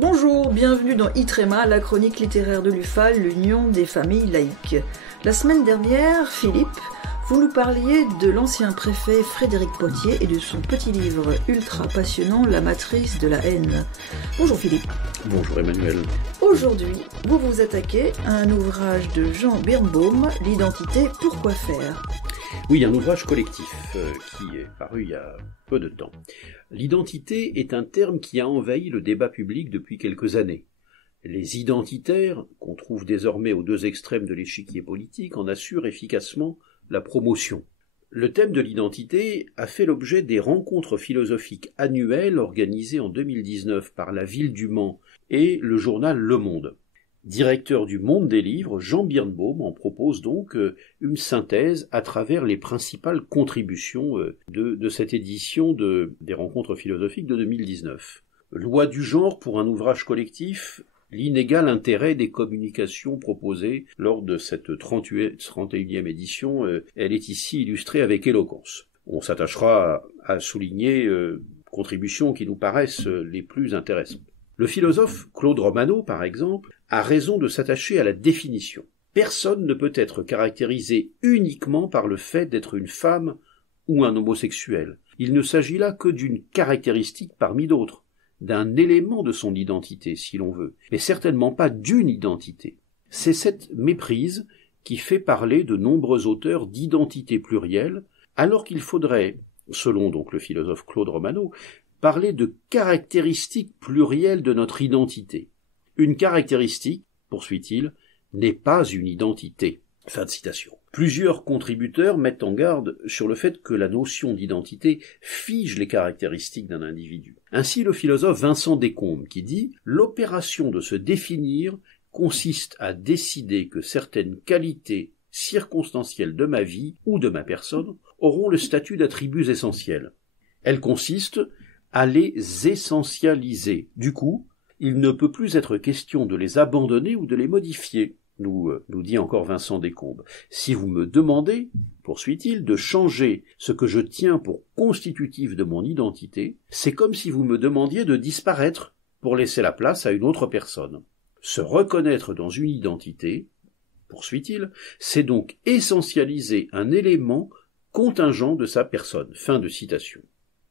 Bonjour, bienvenue dans Itrema, la chronique littéraire de l'UFAL, l'Union des familles laïques. La semaine dernière, Philippe, vous nous parliez de l'ancien préfet Frédéric Potier et de son petit livre ultra passionnant, La matrice de la haine. Bonjour Philippe. Bonjour Emmanuel. Aujourd'hui, vous vous attaquez à un ouvrage de Jean Birnbaum, L'identité, pourquoi faire ? Oui, un ouvrage collectif qui est paru il y a peu de temps. L'identité est un terme qui a envahi le débat public depuis quelques années. Les identitaires, qu'on trouve désormais aux deux extrêmes de l'échiquier politique, en assurent efficacement la promotion. Le thème de l'identité a fait l'objet des rencontres philosophiques annuelles organisées en 2019 par la ville du Mans et le journal Le Monde. Directeur du Monde des livres, Jean Birnbaum en propose donc une synthèse à travers les principales contributions de cette édition des rencontres philosophiques de 2019. Loi du genre pour un ouvrage collectif, l'inégal intérêt des communications proposées lors de cette 31e édition, elle est ici illustrée avec éloquence. On s'attachera à souligner contributions qui nous paraissent les plus intéressantes. Le philosophe Claude Romano, par exemple, a raison de s'attacher à la définition. Personne ne peut être caractérisé uniquement par le fait d'être une femme ou un homosexuel. Il ne s'agit là que d'une caractéristique parmi d'autres, d'un élément de son identité, si l'on veut, mais certainement pas d'une identité. C'est cette méprise qui fait parler de nombreux auteurs d'identité plurielle, alors qu'il faudrait, selon donc le philosophe Claude Romano, parler de caractéristiques plurielles de notre identité. Une caractéristique, poursuit-il, n'est pas une identité. Fin de citation. Plusieurs contributeurs mettent en garde sur le fait que la notion d'identité fige les caractéristiques d'un individu. Ainsi le philosophe Vincent Descombes qui dit « L'opération de se définir consiste à décider que certaines qualités circonstancielles de ma vie ou de ma personne auront le statut d'attributs essentiels. Elle consiste à les essentialiser. Du coup, il ne peut plus être question de les abandonner ou de les modifier, nous dit encore Vincent Descombes. Si vous me demandez, poursuit-il, de changer ce que je tiens pour constitutif de mon identité, c'est comme si vous me demandiez de disparaître pour laisser la place à une autre personne. Se reconnaître dans une identité, poursuit-il, c'est donc essentialiser un élément contingent de sa personne. Fin de citation.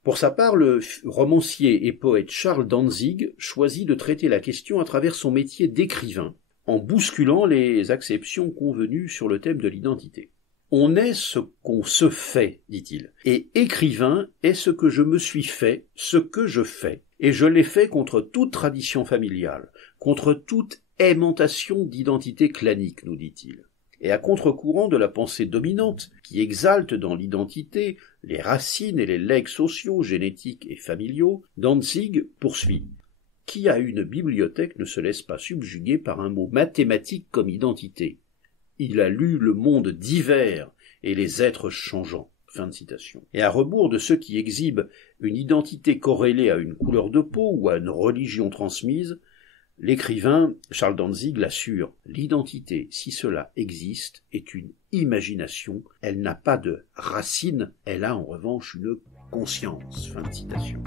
Pour sa part, le romancier et poète Charles Dantzig choisit de traiter la question à travers son métier d'écrivain, en bousculant les acceptions convenues sur le thème de l'identité. On est ce qu'on se fait, dit-il, et écrivain est ce que je me suis fait, ce que je fais, et je l'ai fait contre toute tradition familiale, contre toute aimantation d'identité clanique, nous dit-il. Et à contre-courant de la pensée dominante, qui exalte dans l'identité les racines et les legs sociaux, génétiques et familiaux, Dantzig poursuit. Qui a une bibliothèque ne se laisse pas subjuguer par un mot mathématique comme identité. Il a lu le monde divers et les êtres changeants. Fin de citation. Et à rebours de ceux qui exhibent une identité corrélée à une couleur de peau ou à une religion transmise, l'écrivain Charles Dantzig l'assure, l'identité, si cela existe, est une imagination, elle n'a pas de racine, elle a en revanche une conscience. Fin de citation.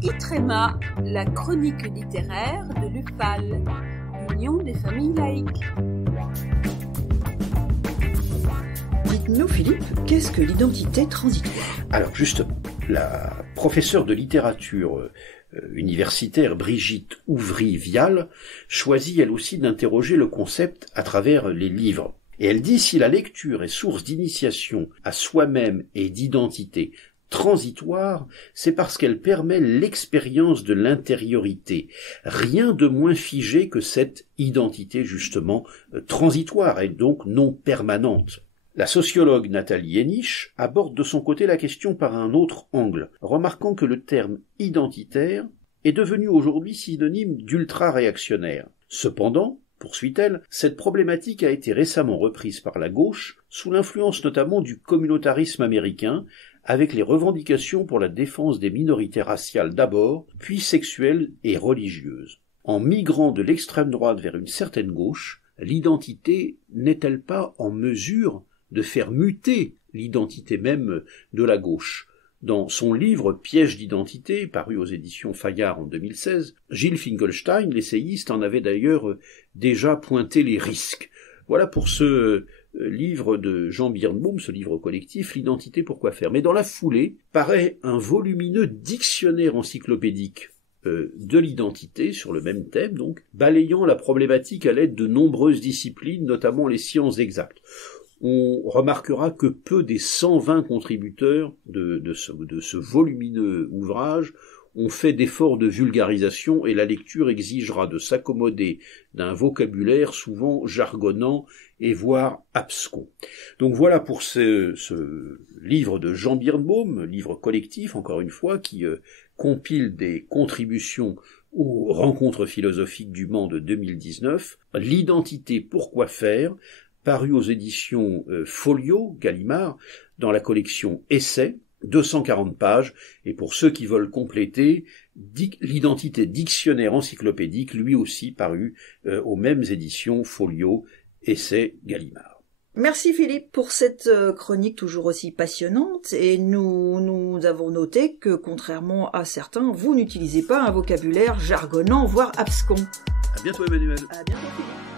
Itrema, la chronique littéraire de l'UFAL, l'Union des familles laïques. Dites-nous Philippe, qu'est-ce que l'identité transitoire ? Alors justement, la professeure de littérature universitaire Brigitte Ouvry-Vial choisit elle aussi d'interroger le concept à travers les livres. Et elle dit si la lecture est source d'initiation à soi-même et d'identité transitoire, c'est parce qu'elle permet l'expérience de l'intériorité. Rien de moins figé que cette identité justement transitoire et donc non permanente. La sociologue Nathalie Henich aborde de son côté la question par un autre angle, remarquant que le terme identitaire est devenu aujourd'hui synonyme d'ultra-réactionnaire. Cependant, poursuit-elle, cette problématique a été récemment reprise par la gauche, sous l'influence notamment du communautarisme américain, avec les revendications pour la défense des minorités raciales d'abord, puis sexuelles et religieuses. En migrant de l'extrême droite vers une certaine gauche, l'identité n'est-elle pas en mesure de faire muter l'identité même de la gauche? Dans son livre Piège d'identité, paru aux éditions Fayard en 2016, Gilles Finkelstein, l'essayiste, en avait d'ailleurs déjà pointé les risques. Voilà pour ce livre de Jean Birnbaum, ce livre collectif, L'identité, pourquoi faire. Mais dans la foulée, paraît un volumineux dictionnaire encyclopédique de l'identité, sur le même thème donc, balayant la problématique à l'aide de nombreuses disciplines, notamment les sciences exactes. On remarquera que peu des 120 contributeurs de ce volumineux ouvrage ont fait d'efforts de vulgarisation, et la lecture exigera de s'accommoder d'un vocabulaire souvent jargonnant et voire abscon. Donc voilà pour ce livre de Jean Birnbaum, livre collectif encore une fois, qui compile des contributions aux rencontres philosophiques du Mans de 2019, L'identité, pourquoi faire, paru aux éditions Folio, Gallimard, dans la collection Essais, 240 pages, et pour ceux qui veulent compléter, L'identité, dictionnaire encyclopédique, lui aussi paru aux mêmes éditions Folio, Essais, Gallimard. Merci Philippe pour cette chronique toujours aussi passionnante, et nous avons noté que, contrairement à certains, vous n'utilisez pas un vocabulaire jargonnant, voire abscon. À bientôt Emmanuel. À bientôt Philippe.